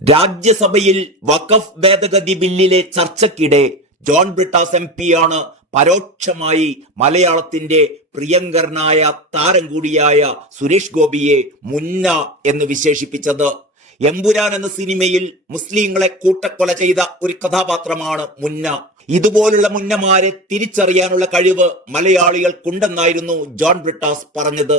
രാജ്യസഭയിൽ വഖഫ് ഭേദഗതി ബില്ലിലെ ചർച്ചയ്ക്കിടെ ജോൺ ബ്രിട്ടാസ് എം ആണ് പരോക്ഷമായി മലയാളത്തിന്റെ പ്രിയങ്കരനായ താരം കൂടിയായ സുരേഷ് ഗോപിയെ മുന്ന എന്ന് വിശേഷിപ്പിച്ചത്. എമ്പുരാൻ എന്ന സിനിമയിൽ മുസ്ലിങ്ങളെ കൂട്ടക്കൊല ചെയ്ത ഒരു കഥാപാത്രമാണ് മുന്ന. ഇതുപോലുള്ള മുന്നമാരെ തിരിച്ചറിയാനുള്ള കഴിവ് മലയാളികൾക്കുണ്ടെന്നായിരുന്നു ജോൺ ബ്രിട്ടാസ് പറഞ്ഞത്.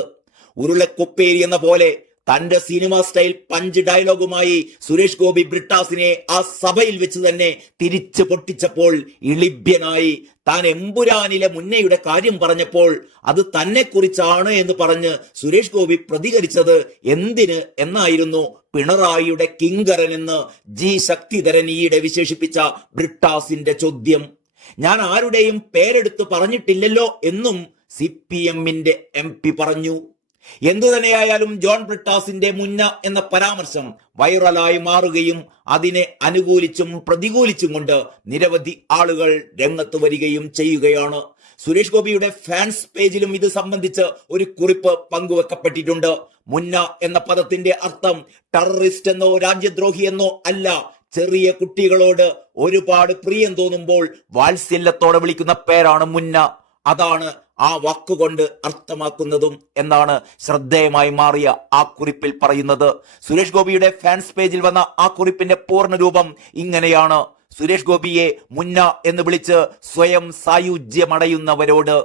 ഉരുളക്കുപ്പേരി എന്ന പോലെ തന്റെ സിനിമ സ്റ്റൈൽ പഞ്ച് ഡയലോഗുമായി സുരേഷ് ഗോപി ബ്രിട്ടാസിനെ ആ സഭയിൽ വെച്ച് തന്നെ തിരിച്ചു പൊട്ടിച്ചപ്പോൾ ഇളിഭ്യനായി താൻ എമ്പുരാനിലെ മുന്നയുടെ കാര്യം പറഞ്ഞപ്പോൾ അത് തന്നെ കുറിച്ചാണ് എന്ന് പറഞ്ഞ് സുരേഷ് ഗോപി പ്രതികരിച്ചത് എന്തിന് എന്നായിരുന്നു പിണറായിയുടെ കിങ്കരൻ എന്ന് ജി ശക്തിധരൻ ഈയിടെ വിശേഷിപ്പിച്ച ബ്രിട്ടാസിന്റെ ചോദ്യം. ഞാൻ ആരുടെയും പേരെടുത്ത് പറഞ്ഞിട്ടില്ലല്ലോ എന്നും സി പി എമ്മിന്റെ എം പി പറഞ്ഞു. എന്തു തന്നെയായാലും ജോൺ ബ്രിട്ടാസിന്റെ മുന്ന എന്ന പരാമർശം വൈറലായി മാറുകയും അതിനെ അനുകൂലിച്ചും പ്രതികൂലിച്ചും കൊണ്ട് നിരവധി ആളുകൾ രംഗത്ത് വരികയും ചെയ്യുകയാണ്. സുരേഷ് ഗോപിയുടെ ഫാൻസ് പേജിലും ഇത് സംബന്ധിച്ച് ഒരു കുറിപ്പ് പങ്കുവെക്കപ്പെട്ടിട്ടുണ്ട്. മുന്ന എന്ന പദത്തിന്റെ അർത്ഥം ടെററിസ്റ്റ് എന്നോ രാജ്യദ്രോഹി എന്നോ അല്ല. ചെറിയ കുട്ടികളോട് ഒരുപാട് പ്രിയം തോന്നുമ്പോൾ വാത്സല്യത്തോടെ വിളിക്കുന്ന പേരാണ് മുന്ന. അതാണ് ആ വാക്കുകൊണ്ട് അർത്ഥമാക്കുന്നതും എന്നാണ് ശ്രദ്ധേയമായി മാറിയ ആ കുറിപ്പിൽ പറയുന്നത്. സുരേഷ് ഗോപിയുടെ ഫാൻസ് പേജിൽ വന്ന ആ കുറിപ്പിന്റെ പൂർണ രൂപം ഇങ്ങനെയാണ്. സുരേഷ് ഗോപിയെ മുന്ന എന്ന് വിളിച്ച് സ്വയം സായുജ്യമടയുന്നവരോട്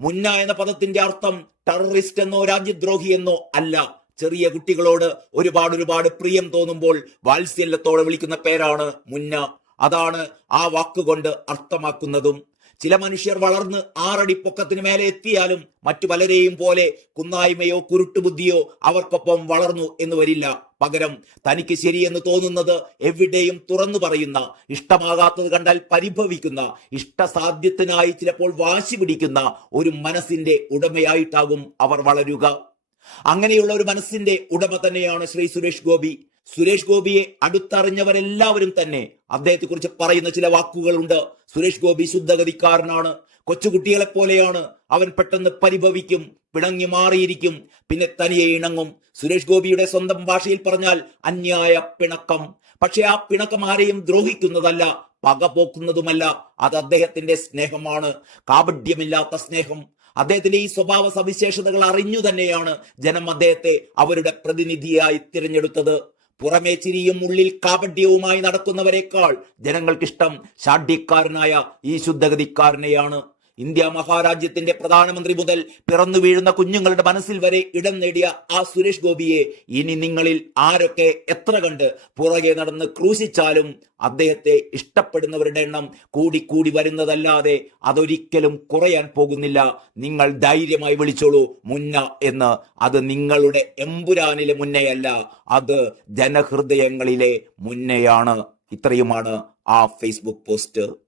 മുന്ന എന്ന പദത്തിന്റെ അർത്ഥം ടെററിസ്റ്റ് എന്നോ രാജ്യദ്രോഹി എന്നോ അല്ല. ചെറിയ കുട്ടികളോട് ഒരുപാട് ഒരുപാട് പ്രിയം തോന്നുമ്പോൾ വാത്സല്യത്തോടെ വിളിക്കുന്ന പേരാണ് മുന്ന. അതാണ് ആ വാക്കുകൊണ്ട് അർത്ഥമാക്കുന്നതും. ചില മനുഷ്യർ വളർന്ന് ആറടി പൊക്കത്തിന് മേലെ എത്തിയാലും മറ്റു പലരെയും പോലെ കുന്നായ്മയോ കുരുട്ടുബുദ്ധിയോ അവർക്കൊപ്പം വളർന്നു എന്ന് വരില്ല. പകരം തനിക്ക് ശരിയെന്ന് തോന്നുന്നത് എവിടെയും തുറന്നു പറയുന്ന ഇഷ്ടമാകാത്തത് കണ്ടാൽ പരിഭവിക്കുന്ന ഇഷ്ടസാധ്യത്തിനായി ചിലപ്പോൾ വാശി പിടിക്കുന്ന ഒരു മനസ്സിന്റെ ഉടമയായിട്ടാകും അവർ വളരുക. അങ്ങനെയുള്ള ഒരു മനസ്സിന്റെ ഉടമ തന്നെയാണ് ശ്രീ സുരേഷ് ഗോപി. സുരേഷ് ഗോപിയെ അടുത്തറിഞ്ഞവരെല്ലാവരും തന്നെ അദ്ദേഹത്തെ കുറിച്ച് പറയുന്ന ചില വാക്കുകളുണ്ട്. സുരേഷ് ഗോപി ശുദ്ധഗതിക്കാരനാണ്. കൊച്ചുകുട്ടികളെ പോലെയാണ് അവൻ പെട്ടെന്ന് പരിഭവിക്കും പിണങ്ങി മാറിയിരിക്കും പിന്നെ തനിയെ ഇണങ്ങും. സുരേഷ് ഗോപിയുടെ സ്വന്തം ഭാഷയിൽ പറഞ്ഞാൽ അന്യായ പിണക്കം. പക്ഷെ ആ പിണക്കം ആരെയും ദ്രോഹിക്കുന്നതല്ല പക പോക്കുന്നതുമല്ല അത് അദ്ദേഹത്തിന്റെ സ്നേഹമാണ്. കാപഡ്യമില്ലാത്ത സ്നേഹം. അദ്ദേഹത്തിന്റെ ഈ സ്വഭാവ സവിശേഷതകൾ അറിഞ്ഞു തന്നെയാണ് ജനം അദ്ദേഹത്തെ അവരുടെ പ്രതിനിധിയായി തിരഞ്ഞെടുത്തത്. പുറമേ ചിരിയും ഉള്ളിൽ കാപഡ്യവുമായി നടക്കുന്നവരെക്കാൾ ജനങ്ങൾക്കിഷ്ടം ഷാഡ്യക്കാരനായ ഈ ശുദ്ധഗതിക്കാരനെയാണ്. ഇന്ത്യ മഹാരാജ്യത്തിന്റെ പ്രധാനമന്ത്രി മുതൽ പിറന്നു വീഴുന്ന കുഞ്ഞുങ്ങളുടെ മനസ്സിൽ വരെ ഇടം നേടിയ ആ സുരേഷ് ഗോപിയെ ഇനി നിങ്ങളിൽ ആരൊക്കെ എത്ര കണ്ട് പുറകെ നടന്ന് ക്രൂശിച്ചാലും അദ്ദേഹത്തെ ഇഷ്ടപ്പെടുന്നവരുടെ എണ്ണം കൂടിക്കൂടി വരുന്നതല്ലാതെ അതൊരിക്കലും കുറയാൻ പോകുന്നില്ല. നിങ്ങൾ ധൈര്യമായി വിളിച്ചോളൂ മുന്ന എന്ന്. അത് നിങ്ങളുടെ എമ്പുരാനിലെ മുന്നയല്ല. അത് ജനഹൃദയങ്ങളിലെ മുന്നയാണ്. ഇത്രയുമാണ് ആ ഫേസ്ബുക്ക് പോസ്റ്റ്.